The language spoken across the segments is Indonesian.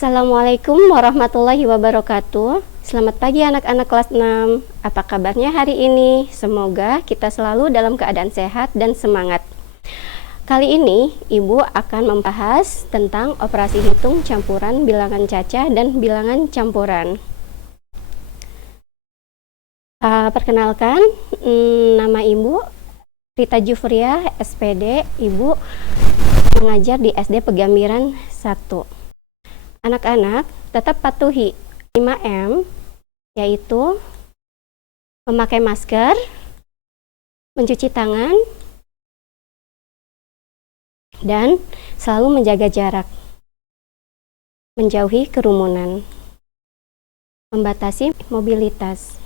Assalamualaikum warahmatullahi wabarakatuh. Selamat pagi anak-anak kelas 6. Apa kabarnya hari ini? Semoga kita selalu dalam keadaan sehat dan semangat. Kali ini Ibu akan membahas tentang operasi hitung campuran bilangan cacah dan bilangan campuran. Perkenalkan, nama Ibu Rita Jufria, SPD. Ibu mengajar di SD Pegambiran 1. Anak-anak tetap patuhi 5M, yaitu memakai masker, mencuci tangan, dan selalu menjaga jarak, menjauhi kerumunan, membatasi mobilitas.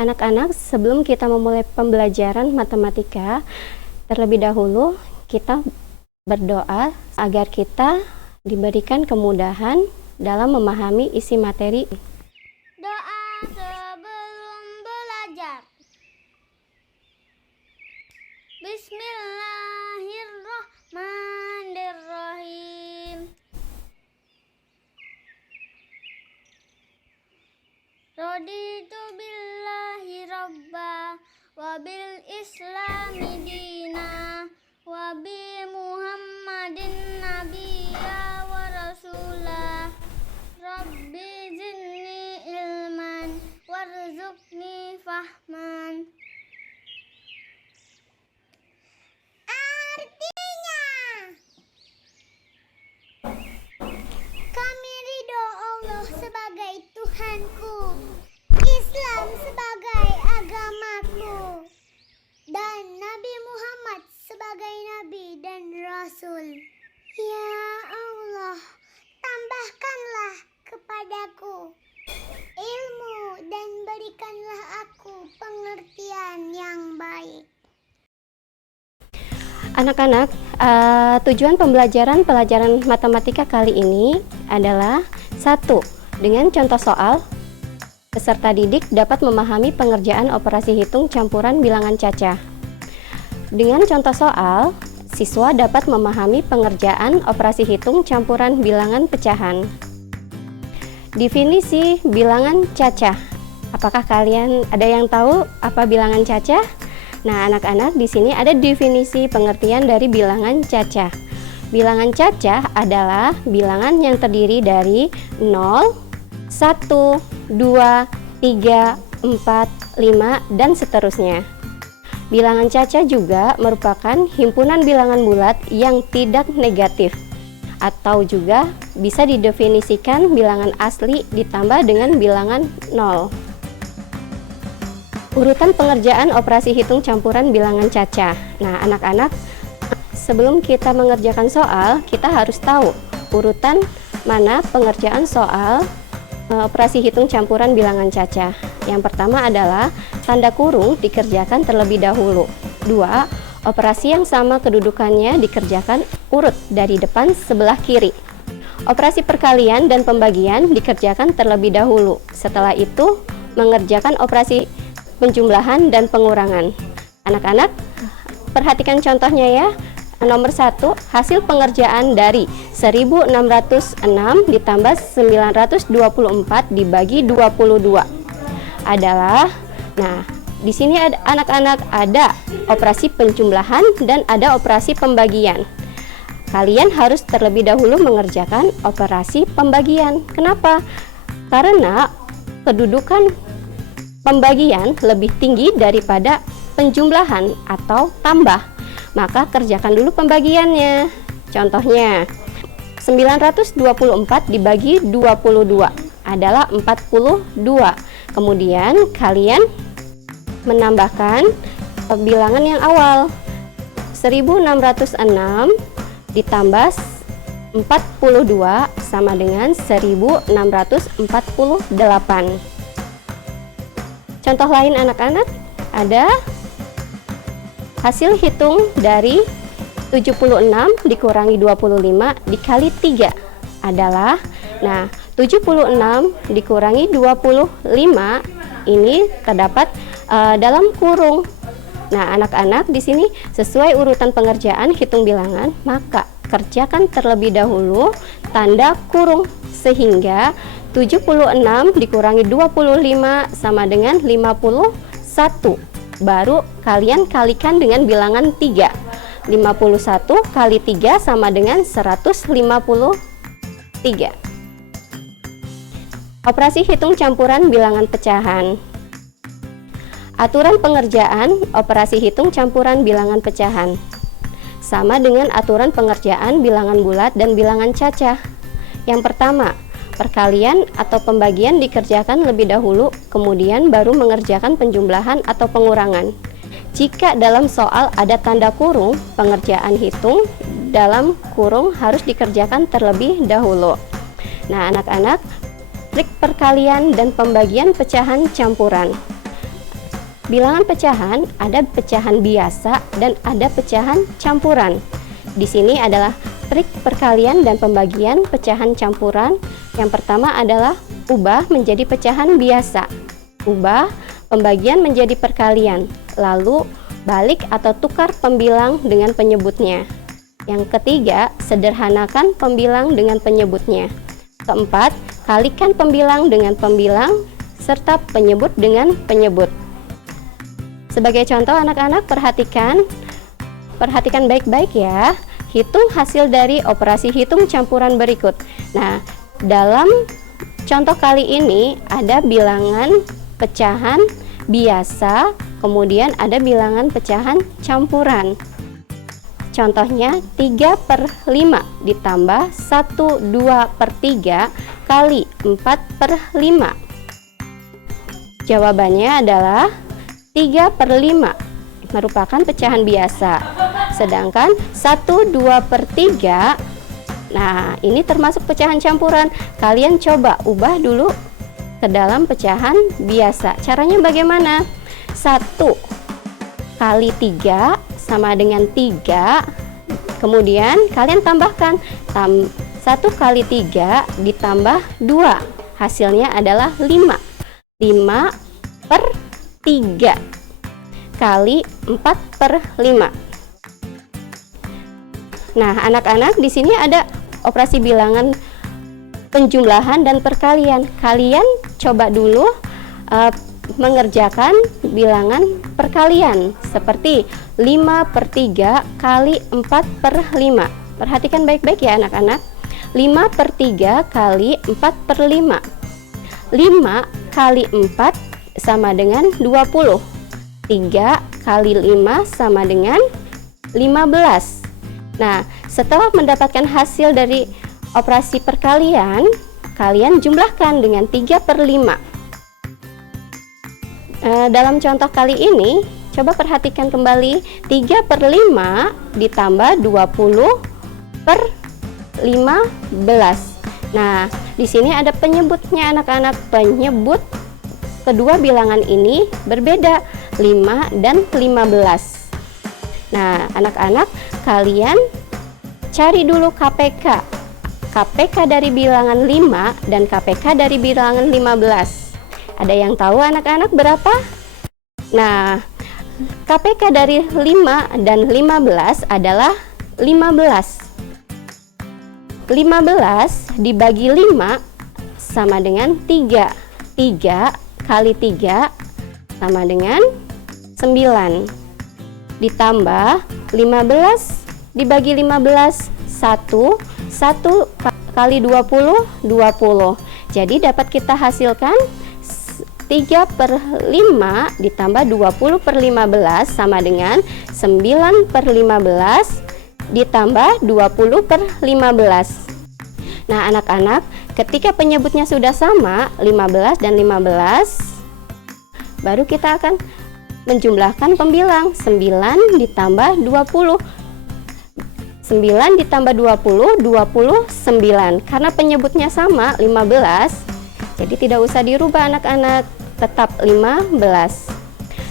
Anak-anak, sebelum kita memulai pembelajaran matematika, terlebih dahulu kita berdoa agar kita diberikan kemudahan dalam memahami isi materi. Doa sebelum belajar. Bismillahirrahmanirrahim. Raditu billahi rabba wa bil islami dina wa bi muhammadin nabiyya wa rasulah. Rabbi zidni ilman warzuqni fahman. Artinya, kami ridho Allah sebagai Tuhanku, Islam sebagai agamaku, dan Nabi Muhammad sebagai Nabi dan Rasul. Ya Allah, tambahkanlah kepadaku ilmu dan berikanlah aku pengertian yang baik. Anak-anak, tujuan pelajaran matematika kali ini adalah 1. Dengan contoh soal, peserta didik dapat memahami pengerjaan operasi hitung campuran bilangan cacah. Dengan contoh soal, siswa dapat memahami pengerjaan operasi hitung campuran bilangan pecahan. Definisi bilangan cacah. Apakah kalian ada yang tahu apa bilangan cacah? Nah, anak-anak, di sini ada definisi pengertian dari bilangan cacah. Bilangan cacah adalah bilangan yang terdiri dari 0, 1, 2, 3, 4, 5, dan seterusnya. Bilangan cacah juga merupakan himpunan bilangan bulat yang tidak negatif, atau juga bisa didefinisikan bilangan asli ditambah dengan bilangan 0. Urutan pengerjaan operasi hitung campuran bilangan cacah. Nah, anak-anak, sebelum kita mengerjakan soal, kita harus tahu urutan mana pengerjaan soal operasi hitung campuran bilangan cacah. Yang pertama adalah tanda kurung dikerjakan terlebih dahulu. 2. Operasi yang sama kedudukannya dikerjakan urut dari depan sebelah kiri. Operasi perkalian dan pembagian dikerjakan terlebih dahulu. Setelah itu, mengerjakan operasi penjumlahan dan pengurangan. Anak-anak, perhatikan contohnya ya. Nomor 1, hasil pengerjaan dari 1606 ditambah 924 dibagi 22 adalah, nah, di sini ada anak-anak, ada operasi penjumlahan dan ada operasi pembagian. Kalian harus terlebih dahulu mengerjakan operasi pembagian. Kenapa? Karena kedudukan pembagian lebih tinggi daripada penjumlahan atau tambah. Maka kerjakan dulu pembagiannya. Contohnya, 924 dibagi 22 adalah 42. Kemudian kalian menambahkan bilangan yang awal. 1606 ditambah 42 sama dengan 1648. Contoh lain anak-anak, ada hasil hitung dari 76 dikurangi 25 dikali 3 adalah, nah, 76 dikurangi 25 ini terdapat dalam kurung. Nah, anak-anak, di sini sesuai urutan pengerjaan hitung bilangan, maka kerjakan terlebih dahulu tanda kurung, sehingga 76 dikurangi 25 sama dengan 51. Baru kalian kalikan dengan bilangan 3. 51 kali 3 sama dengan 153. Operasi hitung campuran bilangan pecahan. Aturan pengerjaan operasi hitung campuran bilangan pecahan sama dengan aturan pengerjaan bilangan bulat dan bilangan cacah. Yang pertama, perkalian atau pembagian dikerjakan lebih dahulu, kemudian baru mengerjakan penjumlahan atau pengurangan. Jika dalam soal ada tanda kurung, pengerjaan hitung dalam kurung harus dikerjakan terlebih dahulu. Nah, anak-anak, trik perkalian dan pembagian pecahan campuran. Bilangan pecahan ada pecahan biasa dan ada pecahan campuran. Di sini adalah trik perkalian dan pembagian pecahan campuran. Yang pertama adalah ubah menjadi pecahan biasa. Ubah pembagian menjadi perkalian. Lalu balik atau tukar pembilang dengan penyebutnya. Yang ketiga, sederhanakan pembilang dengan penyebutnya. Keempat, kalikan pembilang dengan pembilang serta penyebut dengan penyebut. Sebagai contoh, anak-anak perhatikan baik-baik ya. Hitung hasil dari operasi hitung campuran berikut. Nah, dalam contoh kali ini ada bilangan pecahan biasa, kemudian ada bilangan pecahan campuran. Contohnya 3/5 ditambah 1/2/3 kali 4/5. Jawabannya adalah 3/5 merupakan pecahan biasa, sedangkan 1/2/3, nah ini termasuk pecahan campuran. Kalian coba ubah dulu ke dalam pecahan biasa. Caranya bagaimana? 1 kali 3 sama dengan 3, kemudian kalian tambahkan 1 kali 3 ditambah 2, hasilnya adalah 5. 5/3 kali 4/5. Nah, anak-anak, di sini ada operasi bilangan penjumlahan dan perkalian. Kalian coba dulu mengerjakan bilangan perkalian seperti 5/3 kali 4/5. Perhatikan baik-baik ya anak-anak. 5/3 kali 4/5. 5 kali 4 sama dengan 20. 3 kali 5 sama dengan 15. Nah, setelah mendapatkan hasil dari operasi perkalian, kalian jumlahkan dengan 3/5. Dalam contoh kali ini, coba perhatikan kembali, 3/5 ditambah 20/15. Nah, di sini ada penyebutnya anak-anak. Penyebut kedua bilangan ini berbeda, 5 dan 15. Nah, anak-anak, kalian cari dulu KPK. KPK dari bilangan 5 dan KPK dari bilangan 15. Ada yang tahu anak-anak berapa? Nah, KPK dari 5 dan 15 adalah 15. 15 dibagi 5 sama dengan 3. 3 kali 3 sama dengan 9. Ditambah 15 dibagi 15, 1 kali 20, 20. Jadi dapat kita hasilkan 3/5 ditambah 20/15 sama dengan 9/15 ditambah 20/15. Nah, anak-anak, ketika penyebutnya sudah sama, 15 dan 15, baru kita akan menjumlahkan pembilang. 9 ditambah 20. 9 ditambah 20, 29. Karena penyebutnya sama, 15, jadi tidak usah dirubah anak-anak, tetap 15.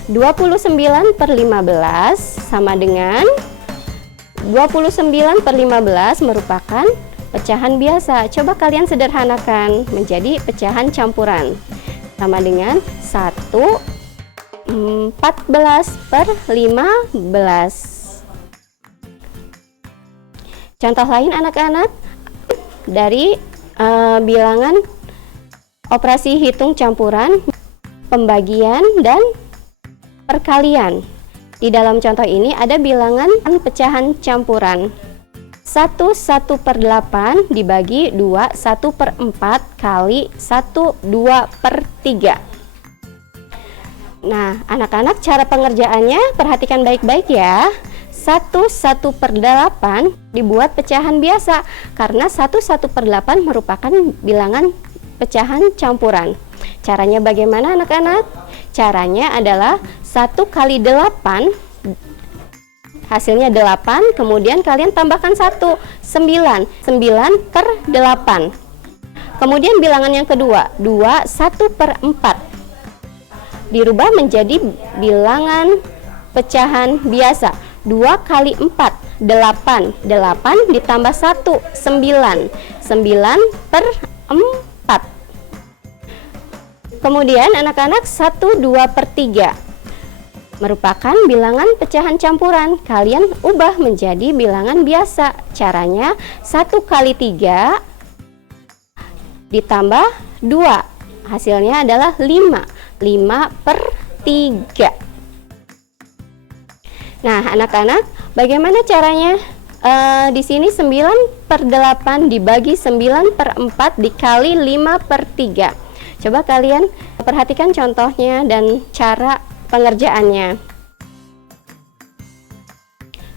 29/15 sama dengan 29/15 merupakan pecahan biasa. Coba kalian sederhanakan menjadi pecahan campuran. Sama dengan 14/15. Contoh lain anak-anak, dari bilangan operasi hitung campuran, pembagian, dan perkalian. Di dalam contoh ini ada bilangan pecahan campuran. 1/8 dibagi 2, 1/4 kali 1/2/3. Nah, anak-anak, cara pengerjaannya perhatikan baik-baik ya. 1/8 dibuat pecahan biasa karena 1/8 merupakan bilangan pecahan campuran. Caranya bagaimana anak-a/anak? Caranya adalah 1 kali 8, hasilnya 8, kemudian kalian tambahkan 1, 9. 9/8. Kemudian bilangan yang kedua, 2, 1/4. Dirubah menjadi bilangan pecahan biasa. 2 kali 4, 8. 8 ditambah 1, 9. 9/4. Kemudian anak-anak 1/2/3 merupakan bilangan pecahan campuran. Kalian ubah menjadi bilangan biasa. Caranya 1 kali 3 ditambah 2. Hasilnya adalah 5. 5/3. Nah, anak-anak, bagaimana caranya? Di sini 9/8 dibagi 9/4 dikali 5/3. Coba kalian perhatikan contohnya dan cara pengerjaannya.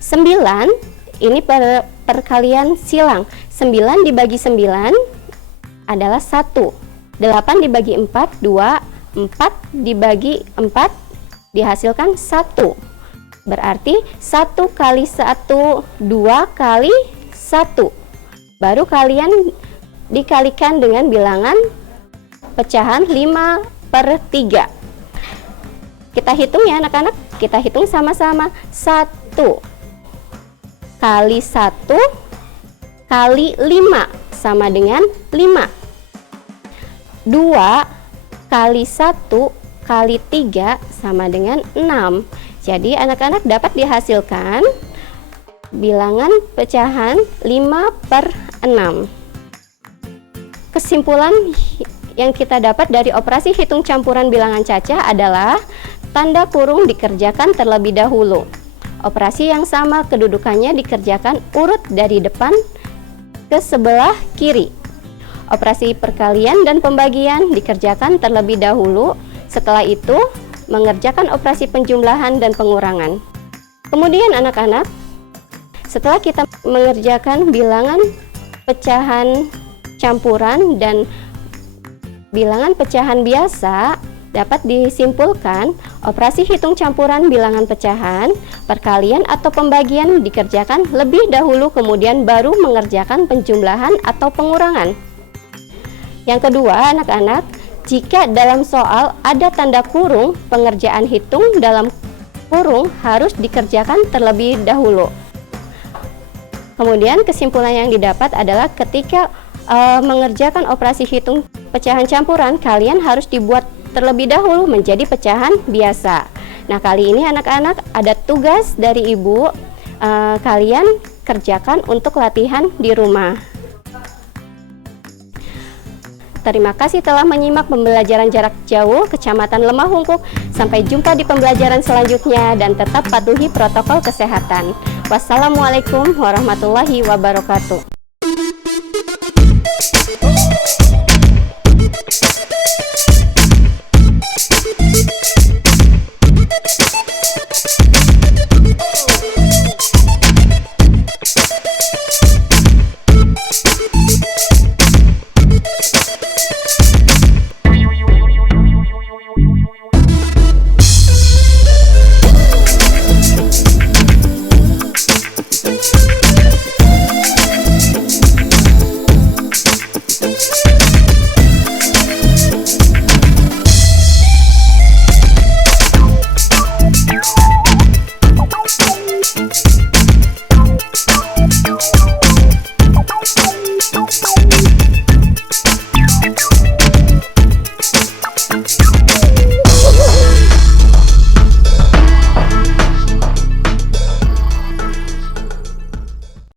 9 ini perkalian silang. 9 dibagi 9 adalah 1. 8 dibagi 4, 2. 4 dibagi 4 dihasilkan 1. Berarti 1 kali 1, 2 kali 1. Baru kalian dikalikan dengan bilangan pecahan 5/3. Kita hitung ya anak-anak. Kita hitung sama-sama. 1 kali 1 kali 5 sama dengan 5. 2 kali 1 kali 3 sama dengan 6. Jadi anak-anak dapat dihasilkan bilangan pecahan 5/6. Kesimpulan yang kita dapat dari operasi hitung campuran bilangan cacah adalah tanda kurung dikerjakan terlebih dahulu. Operasi yang sama kedudukannya dikerjakan urut dari depan ke sebelah kiri. Operasi perkalian dan pembagian dikerjakan terlebih dahulu. Setelah itu mengerjakan operasi penjumlahan dan pengurangan. Kemudian anak-anak, setelah kita mengerjakan bilangan pecahan campuran dan bilangan pecahan biasa, dapat disimpulkan operasi hitung campuran bilangan pecahan, perkalian atau pembagian dikerjakan lebih dahulu kemudian baru mengerjakan penjumlahan atau pengurangan. Yang kedua, anak-anak, jika dalam soal ada tanda kurung, pengerjaan hitung dalam kurung harus dikerjakan terlebih dahulu. Kemudian kesimpulan yang didapat adalah ketika mengerjakan operasi hitung pecahan campuran, kalian harus dibuat terlebih dahulu menjadi pecahan biasa. Nah, kali ini anak-anak ada tugas dari ibu, kalian kerjakan untuk latihan di rumah. Terima kasih telah menyimak pembelajaran jarak jauh Kecamatan Lemah Hungkuk. Sampai jumpa di pembelajaran selanjutnya dan tetap patuhi protokol kesehatan. Wassalamualaikum warahmatullahi wabarakatuh.